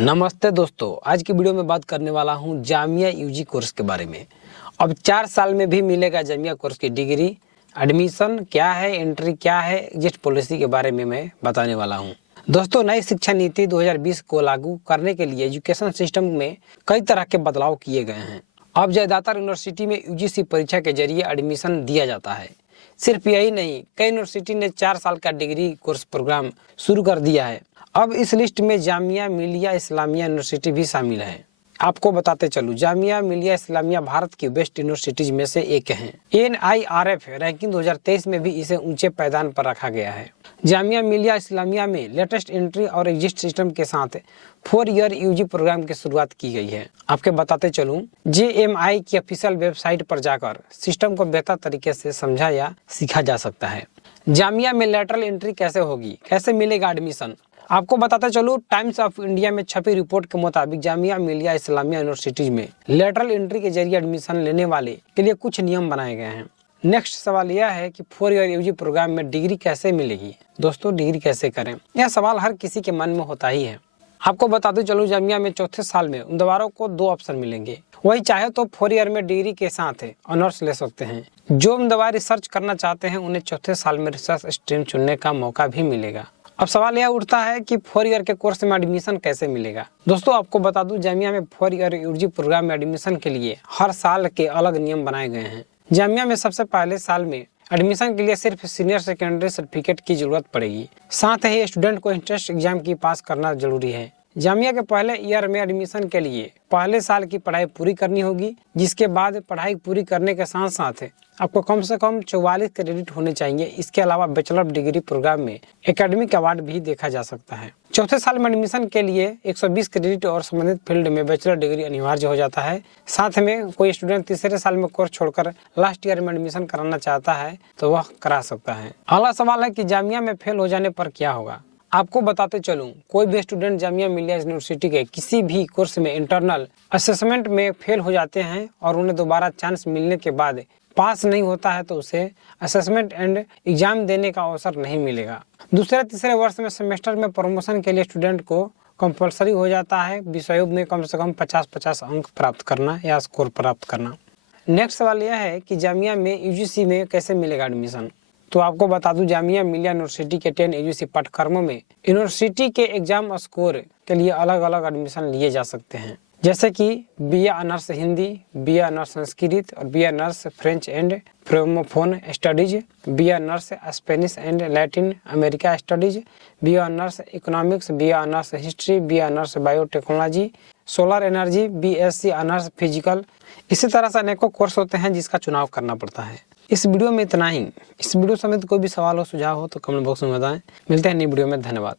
नमस्ते दोस्तों, आज की वीडियो में बात करने वाला हूं जामिया यूजी कोर्स के बारे में। अब 4 साल में भी मिलेगा जामिया कोर्स की डिग्री। एडमिशन क्या है, एंट्री क्या है, एग्जिट पॉलिसी के बारे में मैं बताने वाला हूं। दोस्तों, नई शिक्षा नीति 2020 को लागू करने के लिए एजुकेशन सिस्टम में कई तरह के बदलाव किए गए हैं। अब ज्यादातर यूनिवर्सिटी में यूजीसी परीक्षा के जरिए एडमिशन दिया जाता है। सिर्फ यही नहीं, कई यूनिवर्सिटी ने 4 साल का डिग्री कोर्स प्रोग्राम शुरू कर दिया है। अब इस लिस्ट में जामिया मिलिया इस्लामिया यूनिवर्सिटी भी शामिल है। आपको बताते चलूं, जामिया मिलिया इस्लामिया भारत की बेस्ट यूनिवर्सिटीज में से एक है। NIRF रैंकिंग 2023 में भी इसे ऊंचे पायदान पर रखा गया है। जामिया मिलिया इस्लामिया में लेटेस्ट एंट्री और एग्जिट सिस्टम के साथ 4 ईयर यूजी प्रोग्राम की शुरुआत की गई है। आपके बताते चलूं, JMI की ऑफिशियल वेबसाइट पर जाकर सिस्टम को बेहतर तरीके से समझा या सीखा जा सकता है। जामिया में लेटरल एंट्री कैसे होगी, कैसे मिलेगा एडमिशन, आपको बताता चलूं, टाइम्स ऑफ इंडिया में छपी रिपोर्ट के मुताबिक जामिया मिलिया इस्लामिया यूनिवर्सिटीज में लेटरल एंट्री के जरिए एडमिशन लेने वाले के लिए कुछ नियम बनाए गए हैं। नेक्स्ट सवाल यह है कि 4 ईयर यूजी प्रोग्राम में डिग्री कैसे मिलेगी। दोस्तों, डिग्री कैसे करें, यह सवाल हर किसी के मन में होता ही है। आपको बताते चलूं, जामिया में चौथे साल में उम्मीदवारों को 2 ऑप्शन मिलेंगे। वही चाहे तो 4 ईयर में डिग्री के साथ ऑनर्स ले सकते हैं। जो उम्मीदवार रिसर्च करना चाहते हैं उन्हें चौथे साल में रिसर्च स्ट्रीम चुनने का मौका भी मिलेगा। अब सवाल यह उठता है कि 4 ईयर के कोर्स में एडमिशन कैसे मिलेगा। दोस्तों, आपको बता दूं, जामिया में 4 ईयर यूजी प्रोग्राम में एडमिशन के लिए हर साल के अलग नियम बनाए गए हैं। जामिया में सबसे पहले साल में एडमिशन के लिए सिर्फ सीनियर सेकेंडरी सर्टिफिकेट की जरूरत पड़ेगी। साथ ही स्टूडेंट को इंट्रेंस एग्जाम की पास करना जरूरी है। जामिया के पहले ईयर में एडमिशन के लिए पहले साल की पढ़ाई पूरी करनी होगी, जिसके बाद पढ़ाई पूरी करने के साथ साथ आपको कम से कम 44 क्रेडिट होने चाहिए। इसके अलावा बैचलर डिग्री प्रोग्राम में एकेडमिक अवार्ड भी देखा जा सकता है। चौथे साल में एडमिशन के लिए 120 क्रेडिट और संबंधित फील्ड में बैचलर डिग्री अनिवार्य हो जाता है। साथ में कोई स्टूडेंट तीसरे साल में कोर्स छोड़कर लास्ट ईयर में एडमिशन कराना चाहता है तो वह करा सकता है। अगला सवाल है कि जामिया में फेल हो जाने पर क्या होगा। आपको बताते चलूं, कोई भी स्टूडेंट जामिया मिलिया यूनिवर्सिटी के किसी भी कोर्स में इंटरनल असेसमेंट में फेल हो जाते हैं और उन्हें दोबारा चांस मिलने के बाद पास नहीं होता है तो उसे असेसमेंट एंड एग्जाम देने का अवसर नहीं मिलेगा। दूसरे तीसरे वर्ष में सेमेस्टर में प्रमोशन के लिए स्टूडेंट को कंपलसरी हो जाता है विषयों में कम से कम 50-50 अंक प्राप्त करना या स्कोर प्राप्त करना। नेक्स्ट सवाल यह है कि जामिया में यूजीसी में कैसे मिलेगा एडमिशन। तो आपको बता दूं, जामिया मिलिया यूनिवर्सिटी के 10 यूजीसी पाठ्यक्रमों में यूनिवर्सिटी के एग्जाम स्कोर के लिए अलग अलग एडमिशन लिए जा सकते हैं, जैसे कि BA honours Hindi, BA honours Sanskrit और BA honours French and Francophone studies, BA honours Spanish and Latin America studies, BA honours economics, BA honours history, BA honours biotechnology, solar energy, BSc honours physical. इसी तरह से अनेकों course होते हैं जिसका चुनाव करना पड़ता है। इस वीडियो में इतना ही। इस वीडियो समेत कोई भी सवाल हो, सुझाव हो तो कमेंट बॉक्स में बताएं। मिलते हैं नई वीडियो में। धन्यवाद।